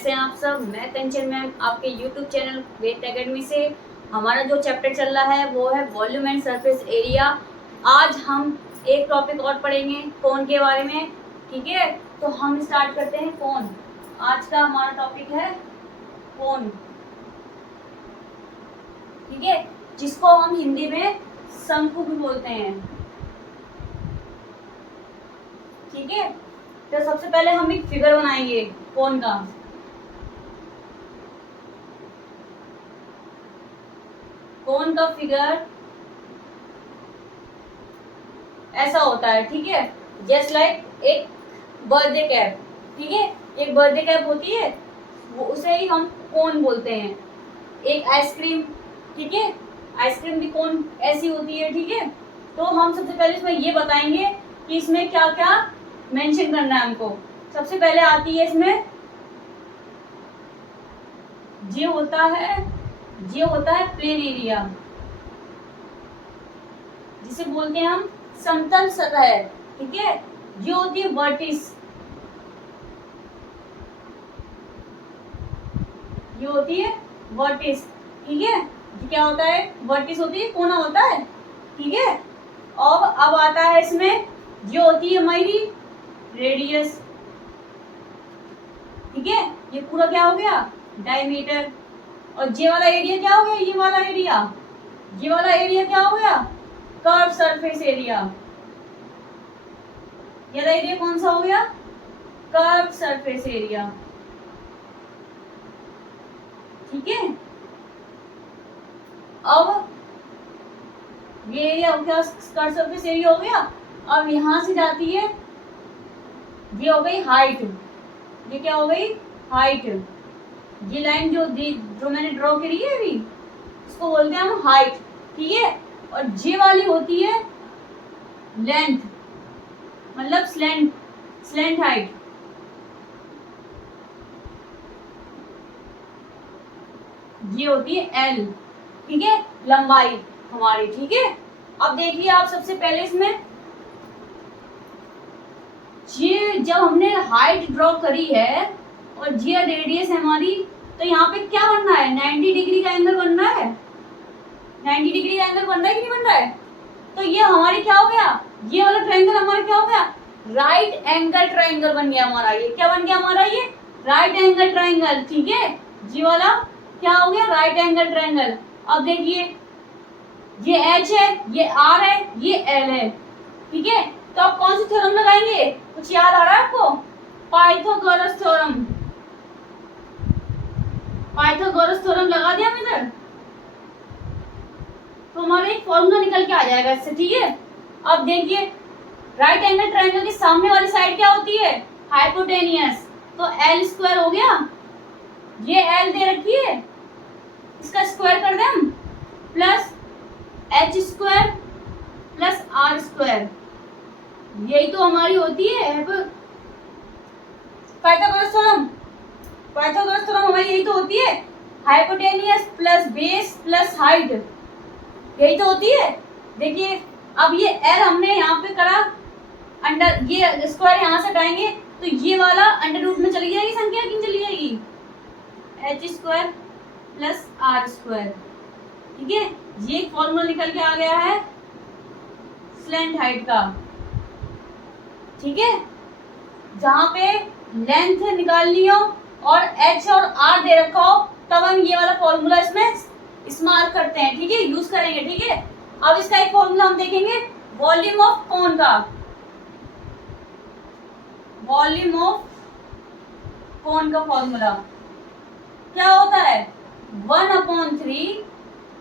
कैसे हैं आप सब। मैं कंचन मैम आपके यूट्यूब चैनल वेट एकेडमी से। हमारा जो चैप्टर चल रहा है वो है वॉल्यूम एंड सरफेस एरिया। आज हम एक टॉपिक और पढ़ेंगे कोन के बारे में, ठीक है। तो हम स्टार्ट करते हैं कोन। आज का हमारा टॉपिक है कोन, ठीक है, जिसको हम हिंदी में शंकु भी बोलते हैं, ठीक है। तो सबसे पहले हम एक फिगर बनाएंगे कोन का। कोन का फिगर ऐसा होता है, ठीक है, जस्ट लाइक एक बर्थडे कैप, ठीक है। एक बर्थडे कैप होती है, वो उसे ही हम कोन बोलते हैं। एक आइसक्रीम, ठीक है, आइसक्रीम भी कोन ऐसी होती है, ठीक है। तो हम सबसे पहले इसमें ये बताएंगे कि इसमें क्या क्या मेंशन करना है हमको। सबसे पहले आती है इसमें ये होता है प्लेन एरिया, जिसे बोलते हैं हम समतल सतह, ठीक है। ये होती है वर्टिस, ये होती है वर्टिस, ठीक है। ये क्या होता है, वर्टिस होती है, कोना होता है, ठीक है। और अब आता है इसमें ये होती है हमारी रेडियस, ठीक है। ये पूरा क्या हो गया, डायमीटर। और ये वाला एरिया क्या हो गया, ये वाला एरिया क्या हो गया, कर्व सरफेस एरिया। ये वाला एरिया कौन सा हो गया, कर्व सरफेस एरिया, ठीक है। अब ये एरिया हो गया, कर्व सरफेस एरिया हो गया। अब यहां से जाती है, ये हो गई हाइट, ये क्या हो गई, हाइट। ये लाइन जो मैंने ड्रॉ करी है अभी, इसको बोलते हैं हम हाइट, ठीक है। और ये वाली होती है लेंथ, मतलब स्लेंट हाइट। ये होती है एल, ठीक है, लंबाई हमारी, ठीक है। अब देखिए आप सबसे पहले इसमें ये जब हमने हाइट ड्रॉ करी है और ये रेडियस है हमारी, तो यहाँ पे क्या बनना है, 90 डिग्री का एंगल बनना है। 90 डिग्री का एंगल बन रहा है कि नहीं बन रहा है। तो ये हमारी क्या हो गया, ये वाला ट्रायंगल हमारा क्या हो गया, राइट एंगल ट्रायंगल बन गया हमारा। ये क्या बन गया हमारा, ये राइट एंगल ट्रायंगल, ठीक है। ये वाला क्या हो गया, राइट एंगल ट्रायंगल। अब देखिए ये एच है, ये आर है, ये एल है, ठीक है। तो आप कौन सी थ्योरम लगाएंगे, कुछ याद आ रहा है आपको, पाइथागोरस थ्योरम। पाइथागोरस थ्योरम लगा दिया हम इधर, तो हमारा एक फॉर्मूला निकल के आ जाएगा इससे, ठीक है। अब देखिए राइट एंगल ट्रायंगल की सामने वाली साइड क्या होती है, हाइपोटेनियस। तो एल स्क्वायर हो गया, ये एल दे रखी है, इसका स्क्वायर कर दें हम, plus H square plus R square. यही तो हमारी होती है पाइथागोरस थ्योरम। पाइथागोरस थ्योरम हमारी यही तो होती है, hypotenuse plus base plus height, यही तो होती है। देखिए अब ये एल हमने यहाँ पे करा, अंडर ये स्क्वायर यहाँ से हटाएंगे तो ये वाला अंडर रूट में चली जाएगी संख्या, किन चली जाएगी, H square plus R square, ठीक है। ये एक फॉर्मूला निकल के आ गया है स्लेंट हाइट का, ठीक है। जहां पे लेंथ निकालनी हो और एच और आर दे रखा हो, तब हम ये वाला फॉर्मूला इसमें इस्तेमाल करते हैं, ठीक है, यूज करेंगे, ठीक है। अब इसका एक फॉर्मूला हम देखेंगे वॉल्यूम ऑफ कोन का। वॉल्यूम ऑफ कोन का फॉर्मूला क्या होता है, 1/3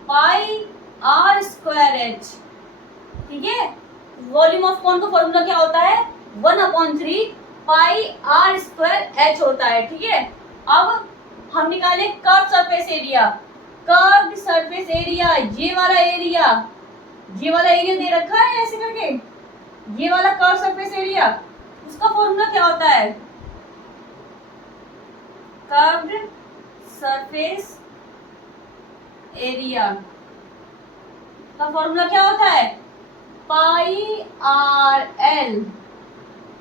पाई आर स्क्वायर एच, ठीक है। वॉल्यूम ऑफ कोन का फॉर्मूला क्या होता है, 1/3 पाई आर स्क्वायर एच होता है, ठीक है। अब हम निकाले curve surface area. Curve surface area, ये वाला एरिया दे रखा है ऐसे करके, ये वाला कर्व सरफेस एरिया, उसका फॉर्मूला क्या होता है, कर्व्ड सरफेस एरिया का फॉर्मूला क्या होता है, पाई आर एल,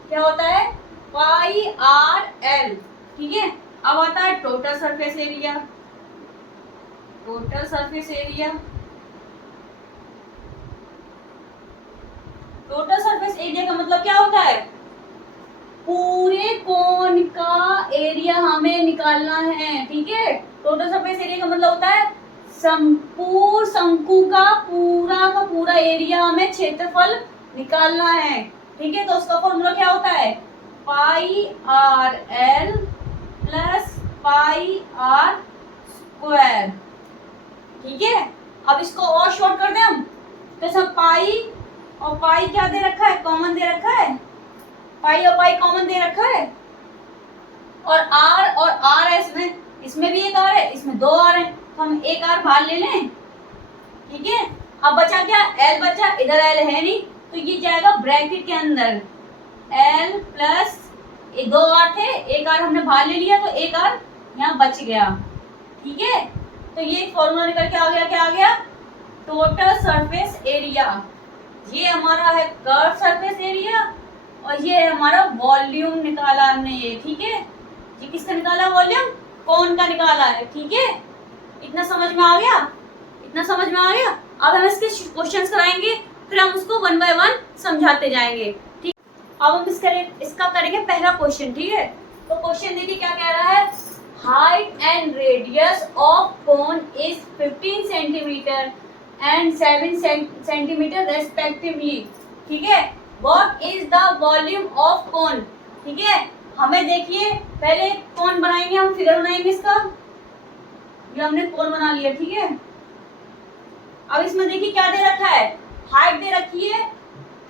क्या होता है, पाई आर एल, ठीक है। अब आता है total surface area. Total surface area, total surface area का मतलब क्या होता है? पूरे कोन का एरिया हमें निकालना है, ठीक है। टोटल सरफेस एरिया का मतलब होता है संपूर्ण शंकु का पूरा एरिया हमें क्षेत्रफल निकालना है, ठीक है। तो उसका फॉर्मूला क्या होता है? Pi r l plus pi r square, ठीक है। अब इसको और शॉर्ट कर दें हम, तो सब पाई और पाई क्या दे रखा है? कॉमन दे रखा है, पाई और पाई कॉमन दे रखा है, और आर है इसमें भी एक आर है, इसमें दो आर है, तो हम एक आर बाहर ले लें, ठीक है। अब बचा क्या? एल बचा, इधर एल है नहीं, तो ये जाएगा ब्रैकेट के अंदर, एल प्लस दो आर थे, एक आर हमने बाहर ले लिया, तो एक आर यहाँ बच गया, ठीक है। तो ये फॉर्मूला निकल के आ गया, क्या आ गया? Total surface area. ये हमारा है कर्व सरफेस एरिया, और ये है हमारा वॉल्यूम निकाला हमने ये, ठीक है। ये किसका निकाला? वॉल्यूम, कौन का निकाला है, ठीक है। इतना समझ में आ गया? इतना समझ में आ गया? अब हम इसके क्वेश्चंस कराएंगे, फिर हम उसको वन बाय वन समझाते जाएंगे, ठीक। अब हम इसका करेंगे पहला क्वेश्चन, ठीक है। तो क्वेश्चन देखिए क्या कह रहा है? Height and radius of cone is 15 centimetre and 7 centimetre respectively, ठीक है। What is the volume of cone, ठीक है। हमें देखिए पहले कोन बनाएंगे, हम फिगर बनाएंगे इसका, ये हमने कोन बना लिया, ठीक है। अब इसमें देखिए क्या दे रखा है? हाइट दे रखी है,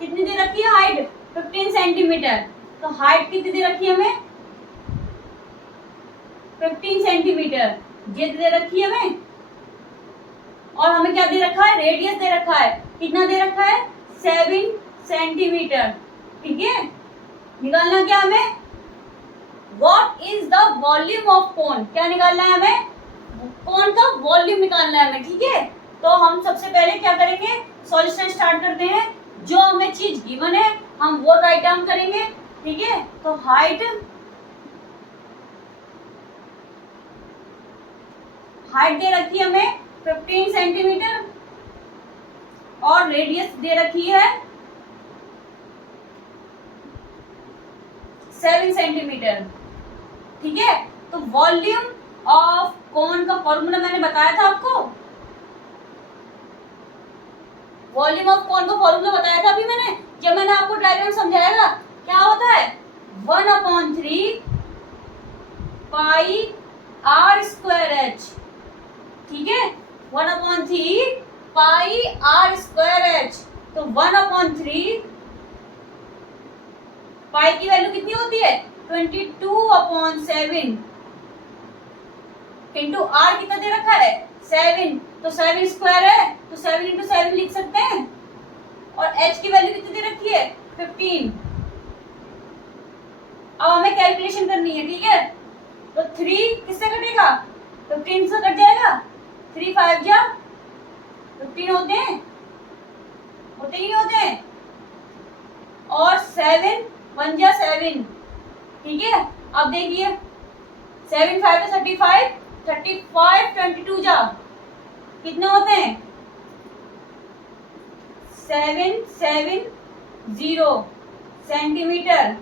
कितनी दे रखी है हाइट? 15 सेंटीमीटर। तो हाइट कितनी दे रखी है हमें? 15 सेंटीमीटर, ये दे रखी है हमें। और हमें क्या दे रखा है? रेडियस दे रखा है, कितना दे रखा है? 7 सेंटीमीटर, ठीक है। निकालना क्या हमें? What is the volume of cone? क्या निकालना है हमें? कोन का वॉल्यूम निकालना है हमें, ठीक है। तो हम सबसे पहले क्या करेंगे? सॉल्यूशन स्टार्ट करते हैं। जो हमें चीज गिवन है हम वो राइट डाउन करेंगे, ठीक है। तो हाइट दे रखी है हमें 15 सेंटीमीटर, और रेडियस दे रखी है 7 सेंटीमीटर, ठीक है। तो वॉल्यूम ऑफ कोन का फॉर्मूला मैंने बताया था आपको, वॉल्यूम ऑफ कोन का फॉर्मूला बताया था अभी मैंने, जब मैंने आपको डायग्राम समझाया था। क्या होता है? 1/3 पाई आर स्क्वायर एच, ठीक है। 1/3 पाई आर स्क्वायर एच। तो 1/3 पाई की वैल्यू कितनी होती है? 22/7 इंटू आर कितना दे रखा है? 7, तो 7 स्क्वायर है, तो 7 इंटू 7 लिख सकते हैं। और h की वैल्यू कितनी दे रखी है? 15। अब हमें कैलकुलेशन करनी है, ठीक है। तो 3 किससे कटेगा? 15 से कट जाएगा, 3 5 जा 15 होते हैं, होते ही नहीं होते हैं। और 7 1 जा 7, ठीक है। अब देखिए 7 5 तो 35, 35 22 जा कितने होते हैं? 770 सेंटीमीटर।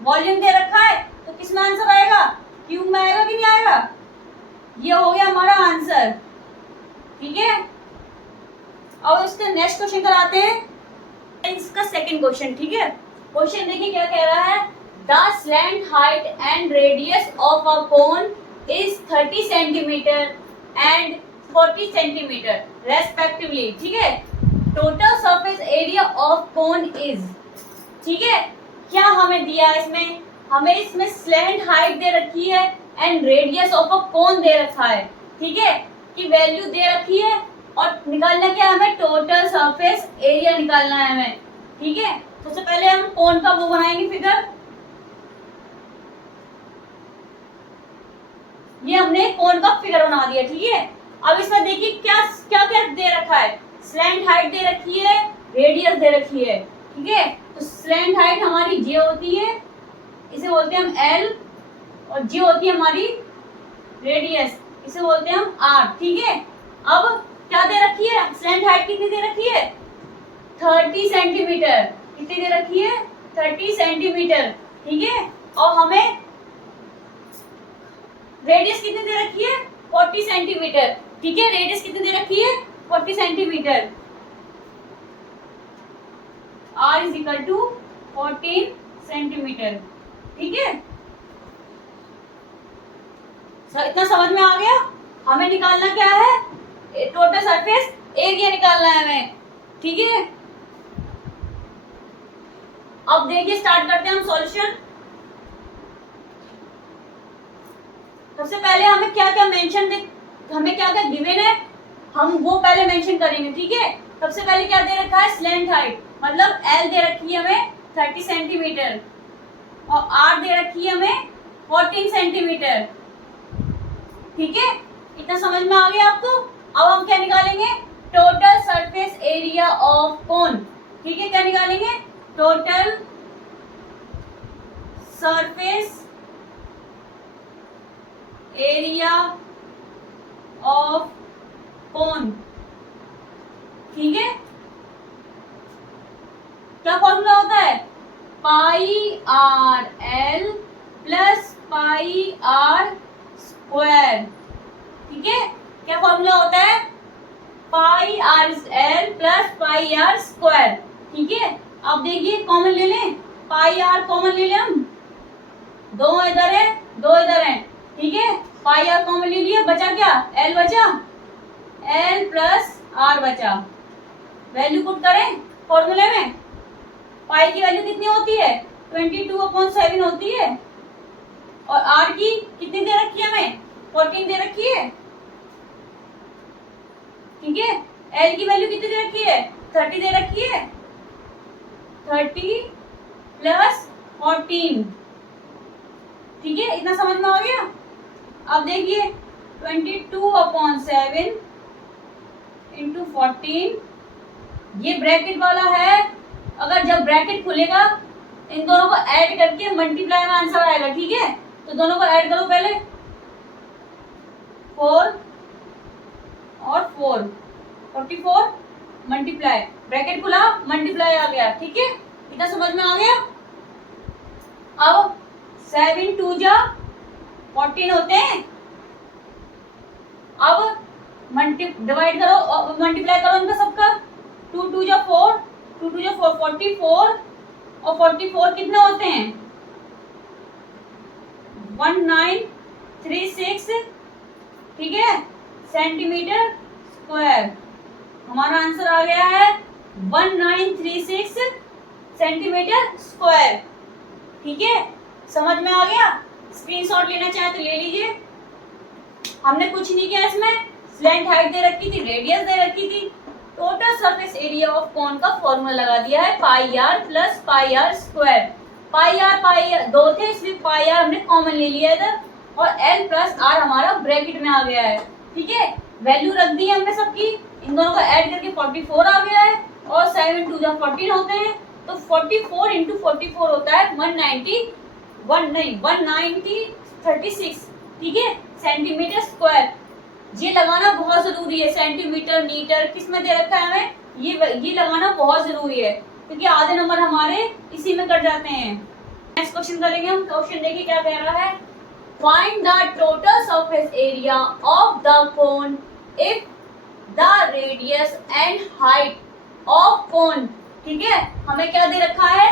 वॉल्यूम दे रखा है, तो किस में आंसर आएगा? क्यूब में आएगा कि नहीं आएगा? ये हो गया हमारा आंसर, ठीक है। अब इसके नेक्स्ट क्वेश्चन कराते हैं, इसका सेकंड क्वेश्चन, ठीक है। क्वेश्चन देखिए क्या कह रहा है? The slant height and radius of a cone is 30 centimetre and 40 centimetre respectively, ठीक है। Total surface area of cone is, ठीक है। क्या हमें दिया है इसमें? हमें इसमें स्लैंट हाइट दे रखी है एंड रेडियस ऑफ अ कोन दे रखा है, ठीक है, की वैल्यू दे रखी है। और निकालना क्या हमें? टोटल सरफेस एरिया निकालना है हमें, ठीक है। सबसे पहले हम कोन का वो बनाएंगे फिगर। ये हमने कोन का फिगर बना दिया, ठीक है। अब इसमें देखिए क्या क्या क्या दे रखा है? स्लैंट हाइट दे रखी है, रेडियस दे रखी है, ठीक है। तो स्लैंट हाइट हमारी जे होती है, इसे बोलते हैं हम एल, और जी होती है हमारी रेडियस, इसे बोलते हैं हम आर। ठीक है, अब क्या दे रखी है, स्लैंट हाइट कितनी दे रखी है, 30 सेंटीमीटर। कितनी दे रखी है, 30 सेंटीमीटर। ठीक है, और हमें रेडियस कितनी दे रखी है, 40 सेंटीमीटर। ठीक है, रेडियस कितनी दे रखी है, 40 centimetre. R is equal to 14 centimetre. ठीक है, इतना समझ में आ गया। हमें निकालना क्या है, टोटल सरफेस एरिया निकालना है हमें। ठीक है, अब देखिए स्टार्ट करते हैं हम सॉल्यूशन। सबसे पहले हमें क्या क्या हमें क्या क्या गिवन है, हम वो पहले मेंशन करेंगे। ठीक है, सबसे पहले क्या दे रखा है, स्लैंट हाइट, मतलब L दे रखी है हमें 30 सेंटीमीटर और R दे रखी है हमें 14 सेंटीमीटर। ठीक है, इतना समझ में आ गया आपको। अब हम क्या निकालेंगे, total surface area of cone. ठीक है, क्या निकालेंगे, total surface area of cone. ठीक है, क्या फॉर्मूला होता है, pi r l plus pi r square. ठीक है, क्या फॉर्मूला होता है, pi r l plus pi r square. ठीक है, अब देखिए कॉमन ले लें, पाई आर कॉमन ले लें हम, दो इधर है दो इधर है। ठीक है, पाई आर कॉमन ले लिया, बचा क्या, एल बचा, एल प्लस आर बचा। वैल्यू पुट करें फॉर्मूले में, पाई की वैल्यू कितनी होती है, 22/7 होती है, और आर की कितनी दे रखी है हमें, 14 दे रखी है। ठीक है, एल की वैल्यू कितनी दे रखी है, 30 दे रखी है, 30 प्लस 14। ठीक है, इतना समझ में आ गया। अब देखिए 22/7 इंटू 14, ये ब्रैकेट वाला है। अगर जब ब्रैकेट खुलेगा इन दोनों को ऐड करके मल्टीप्लाई में आंसर आएगा। ठीक है, तो दोनों को ऐड करो पहले, 4 और 4, 44 मल्टीप्लाई, ब्रैकेट खुला मल्टीप्लाई आ गया। ठीक है, इतना समझ में आ गया। अब 7 2 जा 14 होते हैं। अब डिवाइड करो, मल्टीप्लाई करो उनका सबका, 2 2 जा 4, 2 2 जा 4, 44 और 44 कितने होते हैं, 1936। ठीक है, सेंटीमीटर स्क्वायर। हमारा आंसर आ गया है 1936 सेंटीमीटर स्क्वायर। ठीक है, समझ में आ गया। स्क्रीनशॉट लेना चाहे तो ले लीजिए। हमने कुछ नहीं किया, इसमें स्लैंट हाइट दे रखी थी, रेडियस दे रखी थी, total surface area of cone का फॉर्मूला लगा दिया है, pi are plus pi r square. Pi r दो थे, इसलिए पाई आर हमने कॉमन ले लिया इधर, और एल प्लस आर हमारा ब्रैकेट में आ गया है। ठीक है, वैल्यू रख दी है हमने सबकी, इन दोनों को ऐड करके 44 आ गया है, और 7 2 जा 14 होते हैं, तो 44 इंटू 44 होता है 136। ठीक है, सेंटीमीटर स्क्वायर। ये लगाना बहुत जरूरी है, सेंटीमीटर मीटर किस में दे रखा है हमें, ये लगाना बहुत जरूरी है, क्योंकि आधे नंबर हमारे इसी में कट जाते हैं। नेक्स्ट क्वेश्चन करेंगे हम। क्वेश्चन देखिए क्या कह रहा है, find the total surface area of the cone if the radius and height of cone. ठीक है, हमें क्या दे रखा है,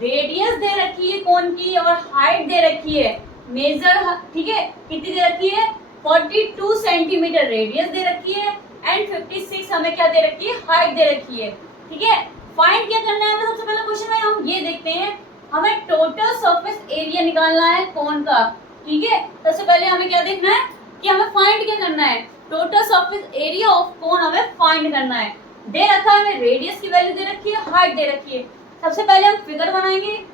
रेडियस दे रखी है कोन की और हाइट दे रखी है, मेजर। ठीक है, कितनी दे रखी है, 42 सेंटीमीटर रेडियस दे रखी है एंड 56 हमें क्या दे रखी है, हाइट दे रखी है। ठीक है, फाइंड क्या करना है हमें, सबसे पहले क्वेश्चन में हम ये देखते हैं, हमें टोटल सरफेस एरिया निकालना है कोन का। ठीक है, सबसे पहले हमें क्या देखना है कि हमें फाइंड क्या करना है, टोटल सरफेस एरिया ऑफ कोन हमें फाइंड करना है। दे रखा है हमें, रेडियस की वैल्यू दे रखी है, हाइट दे रखी है। सबसे पहले हम फिगर बनाएंगे।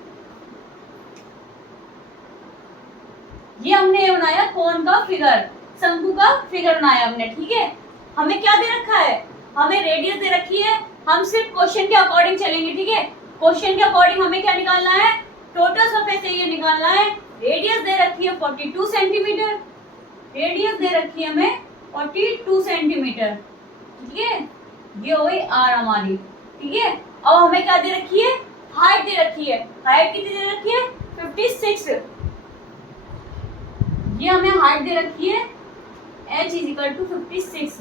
ये हमने बनाया कोन का फिगर, शंकु का फिगर बनाया हमने। ठीक है, हमें क्या दे रखा है, हमें रेडियस दे रखी है, हम सिर्फ क्वेश्चन के अकॉर्डिंग चलेंगे। ठीक है, क्वेश्चन के अकॉर्डिंग हमें क्या निकालना है, टोटल सरफेस एरिया निकालना है, रेडियस दे रखी है 42 सेंटीमीटर, रेडियस दे रखी है हमें 42 सेंटीमीटर, ठीक है, ये हो गई आर हमारी, ठीक है। अब हमें क्या दे रखी है, हाइट दे रखी है, हाइट कितनी दे रखी है 56, ये हमें हाइट दे रखी है h इज इक्वल टू 56,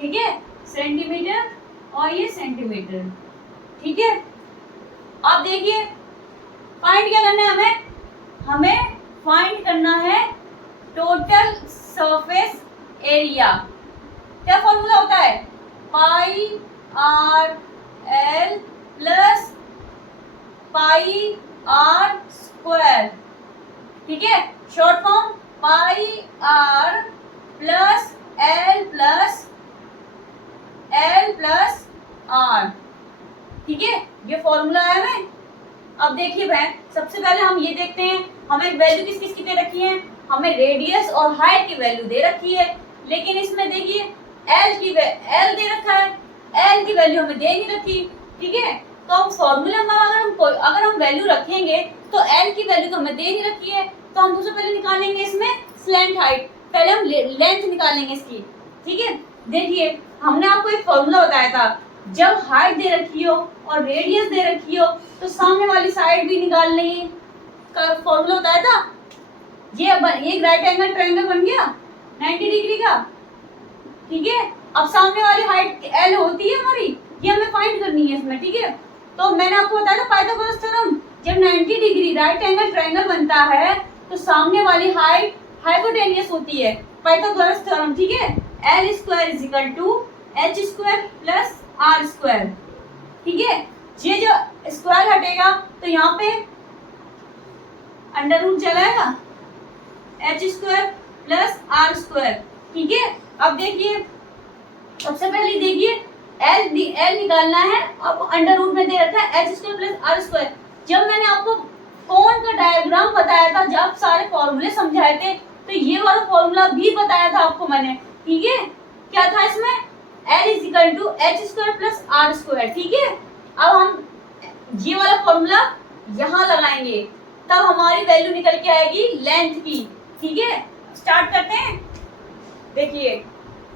ठीक है, सेंटीमीटर और ये सेंटीमीटर, ठीक है। अब देखिए फाइंड क्या करना है हमें, हमें फाइंड करना है टोटल सरफेस एरिया। क्या फॉर्मूला होता है, pi r l plus pi r square, ठीक है, short form pi are plus L plus are, ठीक है, ये फॉर्मूला है हमें। अब देखिए बहन, सबसे पहले हम ये देखते हैं हमें वैल्यू किस किस की दे रखी है, हमें रेडियस और हाइट की वैल्यू दे रखी है, लेकिन इसमें देखिए एल दे रखा है, एल की वैल्यू हमें दे नहीं रखी, ठीक है। तो हम फॉर्मूला में अगर हम वैल्यू रखेंगे तो एल की वैल्यू तो हमें दे नहीं रखी है, तो हम सबसे पहले निकालेंगे इसमें स्लैंट हाइट, पहले हम लेंथ निकालेंगे इसकी, ठीक है। देखिए हमने आपको एक फॉर्मूला बताया था, जब हाइट दे रखी हो और रेडियस दे रखी हो तो सामने वाली साइड भी निकालने का फॉर्मूला बताया था। ये एक राइट एंगल ट्रायंगल बन गया 90 डिग्री का, ठीक है। अब सामने वाली हाइट एल होती है हमारी, ये हमें फाइंड करनी है इसमें, ठीक है। तो मैंने आपको बताया था पाइथागोरस थ्योरम, जब 90 डिग्री राइट एंगल ट्रायंगल बनता है तो सामने वाली हाइट हाइपोटेनियस होती है, पाइथागोरस थ्योरम, ठीक है। L square is equal to H square plus R square, ठीक है। ये जो स्क्वायर हटेगा तो यहाँ पे अंडर रूट चलाएगा, H square plus R square, ठीक है। अब देखिए सबसे पहले देखिए एल निकालना है, अब अंडर रूट में दे रखा है H square plus R square. जब मैंने आपको कोण का डायग्राम बताया था, जब सारे फॉर्मूले समझाए थे, तो ये वाला फॉर्मूला भी बताया था आपको मैंने, ठीक है। क्या था इसमें, L is equal to H square plus R square, ठीक है। अब हम ये वाला फॉर्मूला यहाँ लगाएंगे, तब हमारी वैल्यू निकल के आएगी लेंथ की, ठीक है। स्टार्ट करते हैं। देखिए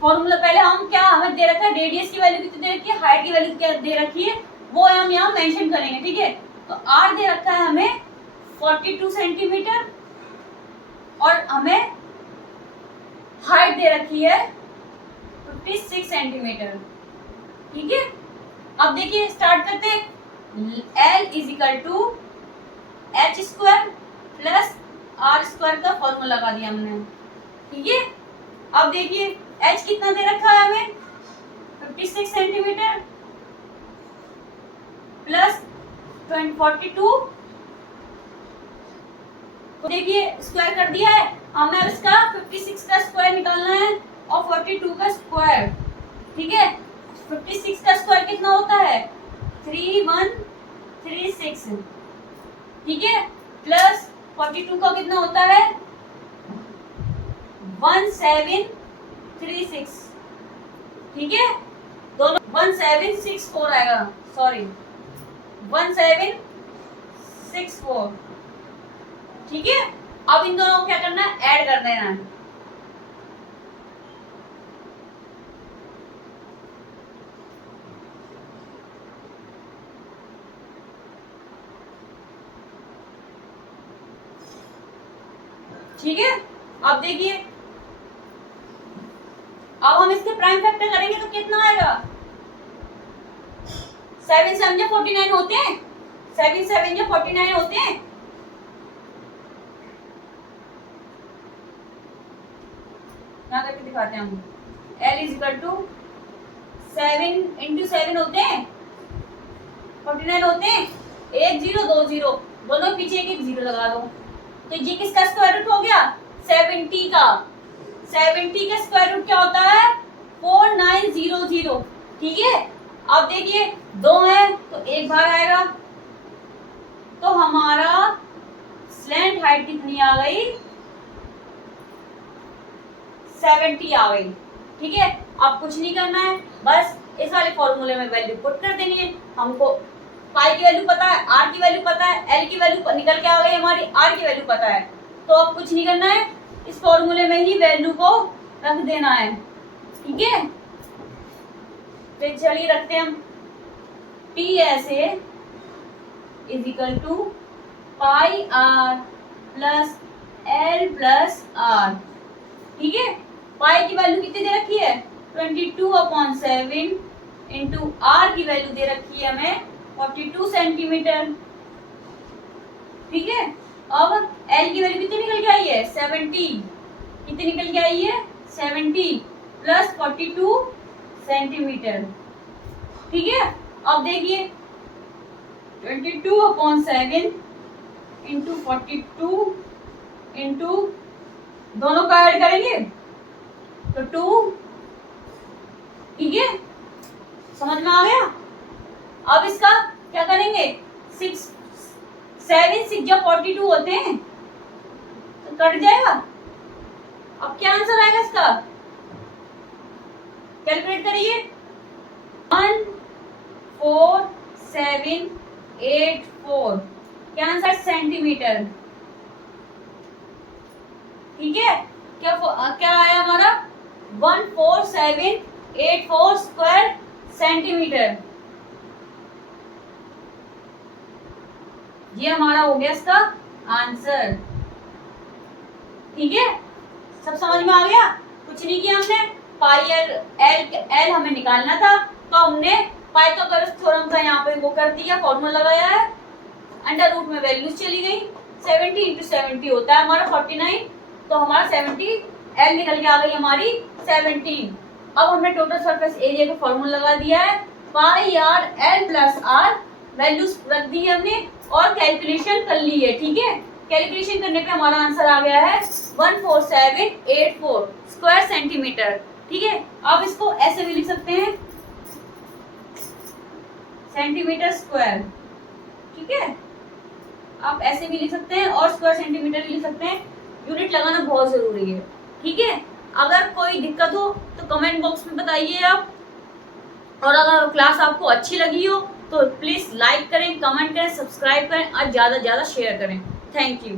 फॉर्मूला पहले हम क्या हमें दे रखा है, रेडियस की वैल्यू कितनी दे रखी है, हाइट की वैल्यू क्या दे रखी है, वो हम यहाँ मेंशन करेंगे, ठीक है। तो आर दे रखा है हमें 42 सेंटीमीटर और हमें हाइट दे रखी है 56 सेंटीमीटर, ठीक है। अब देखिए स्टार्ट करते हैं। L is equal to H square plus R square का फॉर्मूला लगा दिया हमने, ठीक है। अब देखिए एच कितना दे रखा है हमें 56 सेंटीमीटर प्लस 42, तो देखिए स्क्वायर कर दिया है हमें, इसका 56 का स्क्वायर निकालना है और 42 का स्क्वायर, ठीक है। 56 का स्क्वायर कितना होता है 3136, ठीक है, प्लस 42 का कितना होता है 1736, ठीक है। दोनों 1764 आएगा, सॉरी 1764, ठीक है। अब इन दोनों को क्या करना है, ऐड कर देना है, ठीक है। अब देखिए अब हम इसके प्राइम फैक्टर करेंगे तो कितना आएगा, 7 7 49 होते हैं, 7 7 49 होते हैं, यहाँ करके दिखाते हैं हम। L is equal to 7 into 7 होते हैं 49 होते हैं, 1 0 2 0 दोनों पीछे एक 0 लगा दो, तो ये किसका स्क्वायर रूट हो गया 70 का। 70 का स्क्वायर रूट क्या होता है 4900, ठीक है। अब देखिए 2 है तो एक बार आएगा, तो हमारा स्लैंट हाइट कितनी आ गई 70 आ गई, ठीक है। अब कुछ नहीं करना है, बस इस वाले फॉर्मूले में वैल्यू पुट कर देनी है, हमको पाई की वैल्यू पता है, आर की वैल्यू पता है, एल की वैल्यू निकल के आ गई हमारी, आर की वैल्यू पता है, तो अब कुछ नहीं करना है, इस फॉर्मूले में ही वैल्यू को रख देना है। ठीक है, फिर चलिए रखते हैं हम पी ऐसे is equal to pi are plus L plus are. ठीक है, पाई की वैल्यू कितनी दे रखी है 22/7 इंटू आर की वैल्यू दे रखी है हमें 42 सेंटीमीटर। ठीक है, अब एल की वैल्यू कितनी निकल के आई है 70, कितनी निकल के आई है 70 प्लस 42 सेंटीमीटर। ठीक है, अब देखिए 22/7 इंटू 42 इंटू दोनों का ऐड करेंगे तो 2। ठीक है, समझ में आ गया। अब इसका क्या करेंगे 7 6 जब 42 होते हैं तो कट जाएगा। अब क्या आंसर आएगा इसका, कैलकुलेट करिए 14784, क्या आंसर सेंटीमीटर। ठीक है, क्या क्या आया हमारा 14784 स्क्वायर सेंटीमीटर। ये हमारा हो गया इसका आंसर। ठीक है, सब समझ में आ गया। कुछ नहीं किया हमने, पाई एल हमें निकालना था तो हमने पाइथागोरस थ्योरम का यहाँ पे वो कर दिया, फॉर्मूला लगाया है, अंडर रूट में वैल्यूज चली गई, 70 इंटू 70 होता है हमारा 49, तो हमारा 70 एल निकल के आ गई हमारी 17। अब हमने टोटल सरफेस एरिया का फॉर्मूला लगा दिया है, pi r l plus r values रख दी है हमने और कैलकुलेशन कर ली है। ठीक है, कैलकुलेशन करने पे हमारा आंसर आ गया है 14784 स्क्वायर सेंटीमीटर। ठीक है, आप इसको ऐसे भी लिख सकते हैं सेंटीमीटर स्क्वायर। ठीक है, आप ऐसे भी लिख सकते हैं और स्क्वायर सेंटीमीटर भी लिख सकते हैं, यूनिट लगाना बहुत जरूरी है। ठीक है, अगर कोई दिक्कत हो तो कमेंट बॉक्स में बताइए आप, और अगर क्लास आपको अच्छी लगी हो तो प्लीज लाइक करें, कमेंट करें, सब्सक्राइब करें और ज्यादा से ज्यादा शेयर करें। Thank you.